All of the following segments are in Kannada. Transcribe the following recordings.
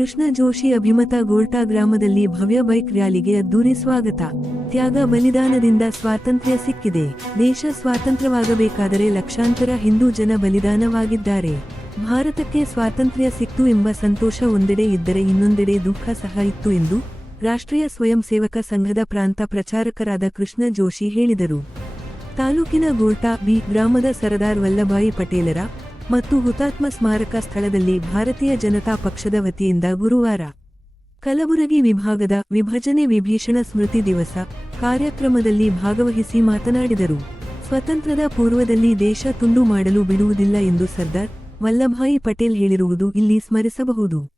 ಕೃಷ್ಣ ಜೋಶಿ ಅಭಿಮತ ಗೋಲ್ಟಾ ಗ್ರಾಮದಲ್ಲಿ ಭವ್ಯ ಬೈಕ್ ರ್ಯಾಲಿಗೆ ಅದ್ದೂರಿ ಸ್ವಾಗತ. ತ್ಯಾಗ ಬಲಿದಾನದಿಂದ ಸ್ವಾತಂತ್ರ್ಯ ಸಿಕ್ಕಿದೆ. ದೇಶ ಸ್ವಾತಂತ್ರ್ಯವಾಗಬೇಕಾದರೆ ಲಕ್ಷಾಂತರ ಹಿಂದೂ ಜನ ಬಲಿದಾನವಾಗಿದ್ದಾರೆ. ಭಾರತಕ್ಕೆ ಸ್ವಾತಂತ್ರ್ಯ ಸಿಕ್ತು ಎಂಬ ಸಂತೋಷ ಒಂದೆಡೆ ಇದ್ದರೆ ಇನ್ನೊಂದೆಡೆ ದುಃಖ ಸಹ ಇತ್ತು ಎಂದು ರಾಷ್ಟ್ರೀಯ ಸ್ವಯಂ ಸೇವಕ ಸಂಘದ ಪ್ರಾಂತ ಪ್ರಚಾರಕರಾದ ಕೃಷ್ಣ ಜೋಶಿ ಹೇಳಿದರು. ತಾಲೂಕಿನ ಗೋಲ್ಟಾ ಬಿ ಗ್ರಾಮದ ಸರದಾರ್ ವಲ್ಲಭಾಯಿ ಪಟೇಲರ ಮತ್ತು ಹುತಾತ್ಮ ಸ್ಮಾರಕ ಸ್ಥಳದಲ್ಲಿ ಭಾರತೀಯ ಜನತಾ ಪಕ್ಷದ ವತಿಯಿಂದ ಗುರುವಾರ ಕಲಬುರಗಿ ವಿಭಾಗದ ವಿಭಜನೆ ವಿಭೀಷಣ ಸ್ಮೃತಿ ದಿವಸ ಕಾರ್ಯಕ್ರಮದಲ್ಲಿ ಭಾಗವಹಿಸಿ ಮಾತನಾಡಿದರು. ಸ್ವತಂತ್ರದ ಪೂರ್ವದಲ್ಲಿ ದೇಶ ತುಂಡು ಮಾಡಲು ಬಿಡುವುದಿಲ್ಲ ಎಂದು ಸರ್ದಾರ್ ವಲ್ಲಭಾಯಿ ಪಟೇಲ್ ಹೇಳಿರುವುದು ಇಲ್ಲಿ ಸ್ಮರಿಸಬಹುದು.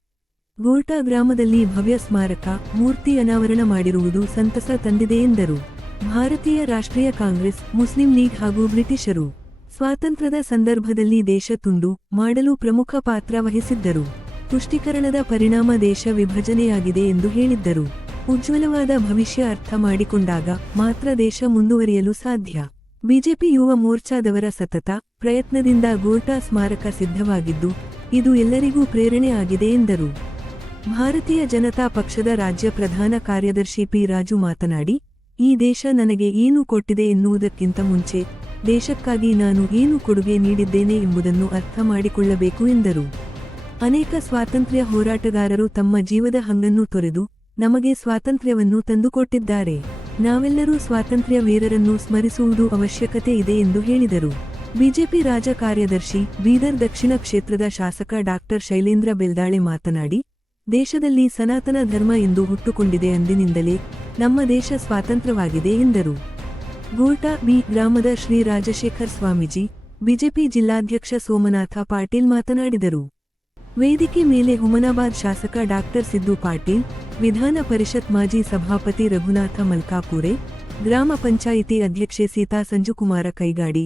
ಗೋರ್ಟಾ ಗ್ರಾಮದಲ್ಲಿ ಭವ್ಯ ಸ್ಮಾರಕ, ಮೂರ್ತಿ ಅನಾವರಣ ಮಾಡಿರುವುದು ಸಂತಸ ತಂದಿದೆ ಎಂದರು. ಭಾರತೀಯ ರಾಷ್ಟ್ರೀಯ ಕಾಂಗ್ರೆಸ್, ಮುಸ್ಲಿಂ ಲೀಗ್ ಹಾಗೂ ಬ್ರಿಟಿಷರು ಸ್ವಾತಂತ್ರ್ಯದ ಸಂದರ್ಭದಲ್ಲಿ ದೇಶ ತುಂಡು ಮಾಡಲು ಪ್ರಮುಖ ಪಾತ್ರ ವಹಿಸಿದ್ದರು. ತುಷ್ಟೀಕರಣದ ಪರಿಣಾಮ ದೇಶ ವಿಭಜನೆಯಾಗಿದೆ ಎಂದು ಹೇಳಿದ್ದರು. ಉಜ್ವಲವಾದ ಭವಿಷ್ಯ ಅರ್ಥ ಮಾಡಿಕೊಂಡಾಗ ಮಾತ್ರ ದೇಶ ಮುಂದುವರಿಯಲು ಸಾಧ್ಯ. ಬಿಜೆಪಿ ಯುವ ಮೋರ್ಚಾದವರ ಸತತ ಪ್ರಯತ್ನದಿಂದ ಗೋರ್ಟಾ ಸ್ಮಾರಕ ಸಿದ್ಧವಾಗಿದ್ದು, ಇದು ಎಲ್ಲರಿಗೂ ಪ್ರೇರಣೆ ಆಗಿದೆ ಎಂದರು. ಭಾರತೀಯ ಜನತಾ ಪಕ್ಷದ ರಾಜ್ಯ ಪ್ರಧಾನ ಕಾರ್ಯದರ್ಶಿ ಪಿ ರಾಜು ಮಾತನಾಡಿ, ಈ ದೇಶ ನನಗೆ ಏನು ಕೊಟ್ಟಿದೆ ಎನ್ನುವುದಕ್ಕಿಂತ ಮುಂಚೆ ದೇಶಕ್ಕಾಗಿ ನಾನು ಏನು ಕೊಡುಗೆ ನೀಡಿದ್ದೇನೆ ಎಂಬುದನ್ನು ಅರ್ಥ ಮಾಡಿಕೊಳ್ಳಬೇಕು ಎಂದರು. ಅನೇಕ ಸ್ವಾತಂತ್ರ್ಯ ಹೋರಾಟಗಾರರು ತಮ್ಮ ಜೀವದ ಹಂಗನ್ನು ತೊರೆದು ನಮಗೆ ಸ್ವಾತಂತ್ರ್ಯವನ್ನು ತಂದುಕೊಟ್ಟಿದ್ದಾರೆ. ನಾವೆಲ್ಲರೂ ಸ್ವಾತಂತ್ರ್ಯ ವೀರರನ್ನು ಸ್ಮರಿಸುವುದು ಅವಶ್ಯಕತೆ ಇದೆ ಎಂದು ಹೇಳಿದರು. ಬಿಜೆಪಿ ರಾಜ ಕಾರ್ಯದರ್ಶಿ ಬೀದರ್ ದಕ್ಷಿಣ ಕ್ಷೇತ್ರದ ಶಾಸಕ ಡಾಕ್ಟರ್ ಶೈಲೇಂದ್ರ ಬೆಲ್ದಾಳೆ ಮಾತನಾಡಿ, ದೇಶದಲ್ಲಿ ಸನಾತನ ಧರ್ಮ ಎಂದು ಹುಟ್ಟುಕೊಂಡಿದೆ ಅಂದಿನಿಂದಲೇ ನಮ್ಮ ದೇಶ ಸ್ವಾತಂತ್ರ್ಯವಾಗಿದೆ ಎಂದರು. ಗೋಲ್ಟಾ ಬಿ ಗ್ರಾಮದ ಶ್ರೀ ರಾಜಶೇಖರ್ ಸ್ವಾಮೀಜಿ, ಬಿಜೆಪಿ ಜಿಲ್ಲಾಧ್ಯಕ್ಷ ಸೋಮನಾಥ ಪಾಟೀಲ್ ಮಾತನಾಡಿದರು. ವೇದಿಕೆ ಮೇಲೆ ಹುಮನಾಬಾದ್ ಶಾಸಕ ಡಾಕ್ಟರ್ ಸಿದ್ದು ಪಾಟೀಲ್, ವಿಧಾನ ಪರಿಷತ್ ಮಾಜಿ ಸಭಾಪತಿ ರಘುನಾಥ ಮಲ್ಕಾಪುರೆ, ಗ್ರಾಮ ಪಂಚಾಯಿತಿ ಅಧ್ಯಕ್ಷೆ ಸೀತಾ ಸಂಜುಕುಮಾರ ಕೈಗಾಡಿ,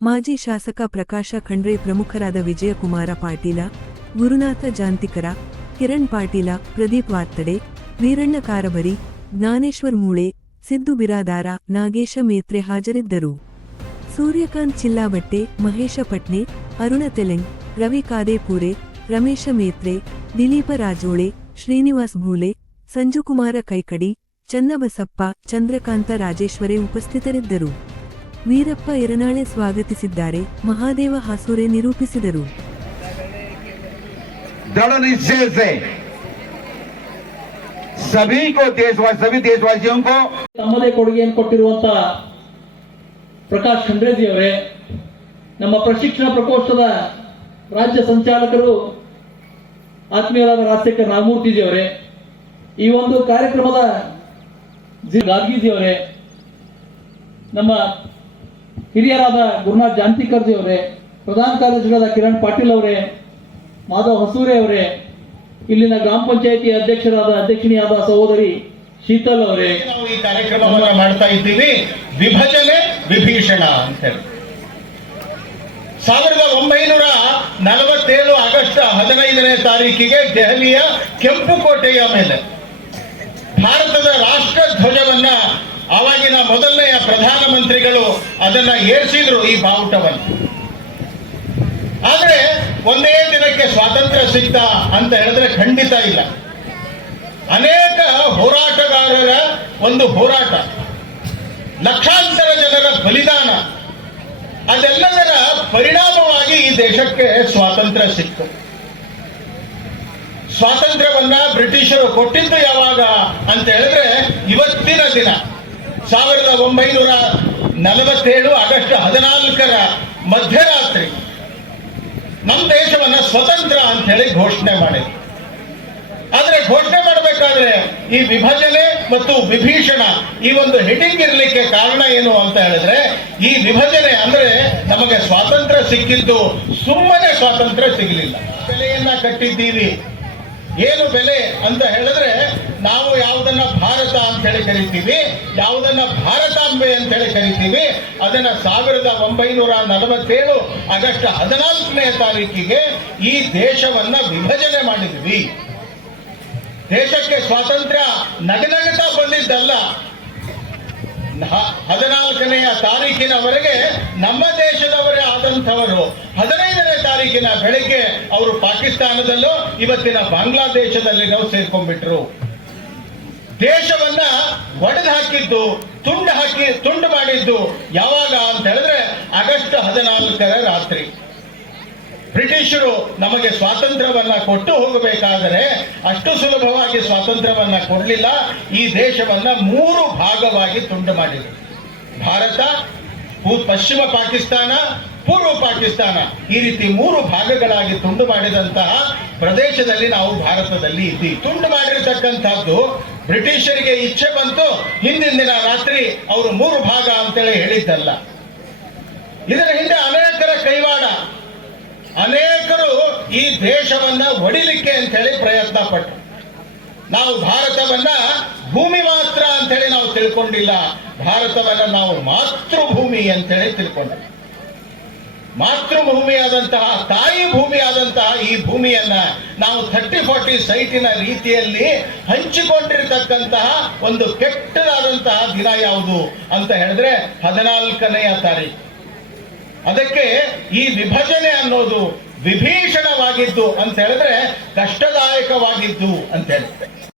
ಮಾಜಿ ಶಾಸಕ ಪ್ರಕಾಶ ಖಂಡ್ರೆ ಪ್ರಮುಖರಾದ ವಿಜಯಕುಮಾರ ಪಾಟೀಲ, ಗುರುನಾಥ ಜಾಂತಿಕರ, ಕಿರಣ್ ಪಾಟೀಲ, ಪ್ರದೀಪ್ ವಾರ್ತಡೆ, ವೀರಣ್ಣ ಕಾರಬರಿ, ಜ್ಞಾನೇಶ್ವರ್ ಮೂಳೆ ಸಿದ್ದು ಬಿರಾದಾರ ನಾಗೇಶ ಮೇತ್ರೆ ಹಾಜರಿದ್ದರು ಸೂರ್ಯಕಾಂತ್ ಚಿಲ್ಲಾಬಟ್ಟೆ ಮಹೇಶ ಪಟ್ನೆ ಅರುಣ ತೆಲೆಂಗ್ ರವಿ ಕಾದೇಪುರೆ ರಮೇಶ ಮೇತ್ರೆ ದಿಲೀಪ ರಾಜೋಳೆ ಶ್ರೀನಿವಾಸ್ ಭೂಲೆ ಸಂಜುಕುಮಾರ ಕೈಕಡಿ ಚನ್ನಬಸಪ್ಪ ಚಂದ್ರಕಾಂತ ರಾಜೇಶ್ವರೇ ಉಪಸ್ಥಿತರಿದ್ದರು ವೀರಪ್ಪ ಎರನಾಳೆ ಸ್ವಾಗತಿಸಿದ್ದಾರೆ ಮಹಾದೇವ ಹಾಸೂರೆ ನಿರೂಪಿಸಿದರು दृढ़ निश्चय से सभी को देशवासी सभी देशवासियों को ತಮ್ಮದೇ ಕೊಡುಗೆಯನ್ನು ಕೊಟ್ಟಿರುವಂತ ಪ್ರಕಾಶ್ ಖಂಡ್ರೇಜಿ ಅವರೇ, ನಮ್ಮ ಪ್ರಶಿಕ್ಷಣ ಪ್ರಕೋಷ್ಠದ ರಾಜ್ಯ ಸಂಚಾಲಕರು ಆತ್ಮೀಯರಾದ ರಾಜಶೇಖರ್ ನಾಗಮೂರ್ತಿಜಿ ಅವರೇ, ಈ ಒಂದು ಕಾರ್ಯಕ್ರಮದ ಜಿ ಗಾರ್ಗೀಜಿ ಅವರೇ, ನಮ್ಮ ಹಿರಿಯರಾದ ಗುರುನಾಥ್ ಜಾಂತಿಕರ್ಜಿ ಅವರೇ, ಪ್ರಧಾನ ಕಾರ್ಯದರ್ಶಿಗಳಾದ ಕಿರಣ್ ಪಾಟೀಲ್ ಅವರೇ, ಮಾಧವ್ ಹಸೂರೆ ಅವರೇ, ಇಲ್ಲಿನ ಗ್ರಾಮ ಪಂಚಾಯಿತಿ ಅಧ್ಯಕ್ಷರಾದ, ಅಧ್ಯಕ್ಷಿಣಿಯಾದ ಸಹೋದರಿ ಶೀತಲ್ ಅವರೇ ನಾವು ಈ ಕಾರ್ಯಕ್ರಮವನ್ನ ಮಾಡ್ತಾ ಇದ್ದೀವಿ. ವಿಭಜನೆ, ವಿಭೀಷಣ ಅಂತ ಹೇಳಿ ಸಾವಿರದ ಒಂಬೈನೂರ ನಲವತ್ತೇಳು ಆಗಸ್ಟ್ ಹದಿನೈದನೇ ತಾರೀಕಿಗೆ ದೆಹಲಿಯ ಕೆಂಪು ಕೋಟೆಯ ಮೇಲೆ ಭಾರತದ ರಾಷ್ಟ್ರ ಧ್ವಜವನ್ನ ಅವಾಗಿನ ಮೊದಲನೆಯ ಪ್ರಧಾನಮಂತ್ರಿಗಳು ಅದನ್ನ ಏರಿಸಿದ್ರು ಈ ಬಾವುಟವನ್ನು. ಆದ್ರೆ ಒಂದೇ ದಿನಕ್ಕೆ ಸ್ವಾತಂತ್ರ್ಯ ಸಿಗ್ತಾ ಅಂತ ಹೇಳಿದ್ರೆ ಖಂಡಿತ ಇಲ್ಲ. ಅನೇಕ ಹೋರಾಟಗಾರರ ಒಂದು ಹೋರಾಟ. ಲಕ್ಷಾಂತರ ಜನರ ಬಲಿದಾನ. ಅದೆಲ್ಲದರ ಪರಿಣಾಮವಾಗಿ ಈ ದೇಶಕ್ಕೆ ಸ್ವಾತಂತ್ರ್ಯ ಸಿಕ್ತು. ಸ್ವಾತಂತ್ರ್ಯವನ್ನ ಬ್ರಿಟಿಷರು ಕೊಟ್ಟಿದ್ದು ಯಾವಾಗ ಅಂತ ಹೇಳಿದ್ರೆ ಇವತ್ತಿನ ದಿನ. ಸಾವಿರದ ಒಂಬೈನೂರ ನಲವತ್ತೇಳು ಆಗಸ್ಟ್ ಹದಿನಾಲ್ಕರ ಮಧ್ಯರಾತ್ರಿ. ನಮ್ಮ ದೇಶವನ್ನ ಸ್ವತಂತ್ರ ಅಂತ ಹೇಳಿ ಘೋಷಣೆ ಮಾಡಿದ್ರು. ಆದ್ರೆ ಘೋಷಣೆ ಮಾಡಬೇಕಾದ್ರೆ ಈ ವಿಭಜನೆ ಮತ್ತು ವಿಭೀಷಣ ಈ ಒಂದು ಹೆಡಿಂಗ್ ಇರಲಿಕ್ಕೆ ಕಾರಣ ಏನು ಅಂತ ಹೇಳಿದ್ರೆ, ಈ ವಿಭಜನೆ ಅಂದ್ರೆ ನಮಗೆ ಸ್ವಾತಂತ್ರ್ಯ ಸಿಕ್ಕಿದ್ದು ಸುಮ್ಮನೆ ಸ್ವಾತಂತ್ರ್ಯ ಸಿಗಲಿಲ್ಲ. ಬೆಲೆಯನ್ನ ಕಟ್ಟಿದ್ದೀವಿ. ಏನು ಬೆಲೆ ಅಂತ ಹೇಳಿದ್ರೆ, ನಾವು ಯಾವುದನ್ನ ಭಾರತ ಅಂತ ಹೇಳಿ ಕರಿತೀವಿ, ಯಾವುದನ್ನ ಭಾರತಾಂಬೆ ಅಂತ ಹೇಳಿ ಕರಿತೀವಿ, ಅದನ್ನ ಸಾವಿರದ ಒಂಬೈನೂರ ನಲವತ್ತೇಳು ಆಗಸ್ಟ್ ಹದಿನಾಲ್ಕನೇ ತಾರೀಕಿಗೆ ಈ ದೇಶವನ್ನ ವಿಭಜನೆ ಮಾಡಿದ್ವಿ. ದೇಶಕ್ಕೆ ಸ್ವಾತಂತ್ರ್ಯ ನಗನಗತಾ ಬಂದಿದ್ದಲ್ಲ. ಹದಿನಾಲ್ಕನೆಯ ತಾರೀಕಿನವರೆಗೆ ನಮ್ಮ ದೇಶದವರೇ ಆದಂಥವರು. ಹದಿನೈದನೇ ತಾರೀಕಿನ ಬೆಳಿಗ್ಗೆ ಅವರು ಪಾಕಿಸ್ತಾನದಲ್ಲೂ, ಇವತ್ತಿನ ಬಾಂಗ್ಲಾದೇಶದಲ್ಲಿ ನಾವು ಸೇರ್ಕೊಂಡ್ಬಿಟ್ರು. ದೇಶವನ್ನ ಒಡೆದು ಹಾಕಿದ್ದು, ತುಂಡು ಹಾಕಿ, ತುಂಡು ಮಾಡಿದ್ದು ಯಾವಾಗ ಅಂತ ಹೇಳಿದ್ರೆ ಆಗಸ್ಟ್ ಹದಿನಾಲ್ಕರ ರಾತ್ರಿ. ಬ್ರಿಟಿಷರು ನಮಗೆ ಸ್ವಾತಂತ್ರ್ಯವನ್ನ ಕೊಟ್ಟು ಹೋಗಬೇಕಾದರೆ ಅಷ್ಟು ಸುಲಭವಾಗಿ ಸ್ವಾತಂತ್ರ್ಯವನ್ನ ಕೊಡಲಿಲ್ಲ. ಈ ದೇಶವನ್ನ ಮೂರು ಭಾಗವಾಗಿ ತುಂಡು ಮಾಡಿದರು. ಭಾರತ ಪಶ್ಚಿಮ ಪಾಕಿಸ್ತಾನ, ಪೂರ್ವ ಪಾಕಿಸ್ತಾನ. ಈ ರೀತಿ ಮೂರು ಭಾಗಗಳಾಗಿ ತುಂಡು ಮಾಡಿದಂತಹ ಪ್ರದೇಶದಲ್ಲಿ ನಾವು ಭಾರತದಲ್ಲಿ ಇದ್ದೀವಿ. ತುಂಡು ಮಾಡಿರ್ತಕ್ಕಂಥದ್ದು ಬ್ರಿಟಿಷರಿಗೆ ಇಚ್ಛೆ ಬಂತು. ಹಿಂದಿನ ದಿನ ರಾತ್ರಿ ಅವರು ಮೂರು ಭಾಗ ಅಂತೇಳಿ ಹೇಳಿದ್ದಲ್ಲ. ಇದರ ಹಿಂದೆ ಅನೇಕರ ಕೈವಾಡ. ಅನೇಕರು ಈ ದೇಶವನ್ನ ಒಡಿಲಿಕ್ಕೆ ಅಂತ ಹೇಳಿ ಪ್ರಯತ್ನ ಪಟ್ಟರು ನಾವು ಭಾರತವನ್ನ ಭೂಮಿ ಮಾತ್ರ ಅಂತೇಳಿ ನಾವು ತಿಳ್ಕೊಂಡಿಲ್ಲ. ಭಾರತವನ್ನ ನಾವು ಮಾತೃಭೂಮಿ ಅಂತೇಳಿ ತಿಳ್ಕೊಂಡ್ವಿ ಮಾತೃಭೂಮಿಯಾದಂತಹ, ತಾಯಿ ಭೂಮಿಯಾದಂತಹ ಈ ಭೂಮಿಯನ್ನ ನಾವು ಥರ್ಟಿ ಫಾರ್ಟಿ ಸೈಟಿನ ರೀತಿಯಲ್ಲಿ ಹಂಚಿಕೊಂಡಿರ್ತಕ್ಕಂತಹ ಒಂದು ಕೆಟ್ಟದಾದಂತಹ ದಿನ ಯಾವುದು ಅಂತ ಹೇಳಿದ್ರೆ ಹದಿನಾಲ್ಕನೆಯ ತಾರೀಕು. ಅದಕ್ಕೆ ಈ ವಿಭಜನೆ ಅನ್ನೋದು ವಿಭೀಷಣವಾಗಿದ್ದು ಅಂತ ಹೇಳಿದ್ರೆ ಕಷ್ಟದಾಯಕವಾಗಿದ್ದು ಅಂತ ಹೇಳಿ